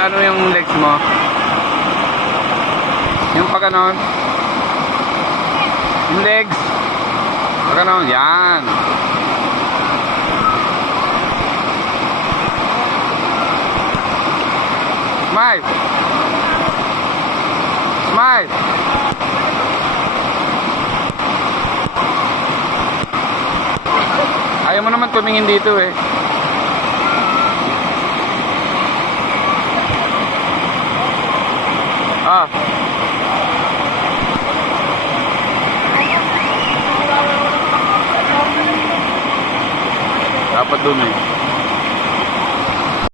ano yung legs mo. Yung pag ganon. Yung legs. Pag ganon. Yan. Smile. Smile. Ayaw mo naman tumingin dito eh. Ah. Dapat dun eh.